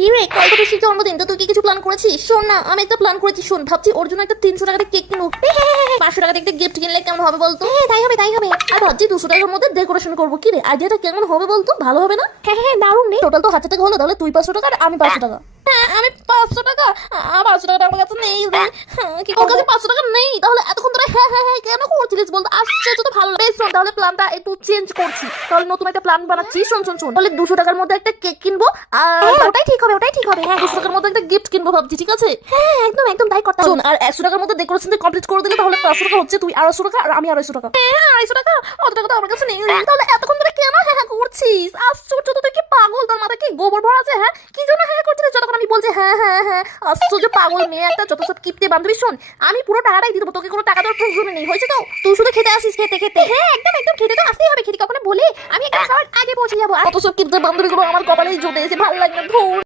কি রে, কাল তো বেশি জন্মদিন, তো তুই কি কিছু প্ল্যান করেছিস? শোন না, আমি একটা প্ল্যান করেছি, শোন, ভাবছি ওর জন্য একটা 300 টাকার কেক কিনবো। 500 টাকা একটা গিফট কিনলে কেমন হবে বলতো? হ্যাঁ তাই হবে তাই হবে। আর ভাবছি 200 টাকার মধ্যে ডেকোরেশন করবো। কি রে, আইডিয়াটা কেমন হবে বলতো? ভালো হবে না? হ্যাঁ হ্যাঁ দারুণ রে। টোটাল তো 1000 টাকা হলো, তাহলে তুই 500 টাকা আর আমি 500 টাকা। হ্যাঁ আমি 500 টাকা, 500 টাকা আমার কাছে নেই রে। কি তোর কাছে 500 টাকা নেই? তাহলে এতক্ষণ ধরে হ্যাঁ হ্যাঁ হ্যাঁ কেন করছিলিস বলতো? আশ্চর্য, তো ভালো বেশ। শোন, তাহলে প্ল্যানটা একটু চেঞ্জ করছি, তাহলে নতুন একটা প্ল্যান বানাচ্ছি। শোন শোন শোন, তাহলে 200 টাকার মধ্যে একটা কেক কিনবো, আর ওটাই ঠিক হবে ওটাই ঠিক হবে। হ্যাঁ 200 টাকার মধ্যে একটা গিফট কিনবো ভাবছি, ঠিক আছে? হ্যাঁ একদম একদম তাই করতে। শোন, আর 100 টাকার মধ্যে ডেকোরেশন কমপ্লিট করে দিলে তাহলে 500 টাকা হচ্ছে, তুই 250 টাকা আর আমি 250 টাকা। হ্যাঁ 250 টাকা, অত টাকা তো আমার কাছে নেই। তাহলে এতক্ষণ ধরে কেন হ্যাঁ হ্যাঁ করছিস? আশ্চর্য, তো তুই কি পাগল? তোর মাথায় কি গোবর ভরা আছে? হ্যাঁ কি জন্য হ্যাঁ করছিস যতক্ষণ আমি বলছি হ্যাঁ হ্যাঁ হ্যাঁ? আশ্চর্য পাগল মেয়ে একটা, যত সব কিপটে বান্ধবী। শোন, আমি পুরো টাকাটাই দিয়ে দেবো, তোকে কোনো টাকা দেওয়ার প্রয়োজন নেই, হয়েছে তো? তুই শুধু খেতে আসিস, খেতে খেতে। হ্যাঁ একদম একদম, খেতে তো আসতেই হবে, খেতে কখনো বলে আমি একদম খাওয়ার আগে পৌঁছে যাবো। আর অত সব কিপটে বান্ধবীগুলো আমার কপালেই জুটে এসে ভালো লাগে না। ধুর।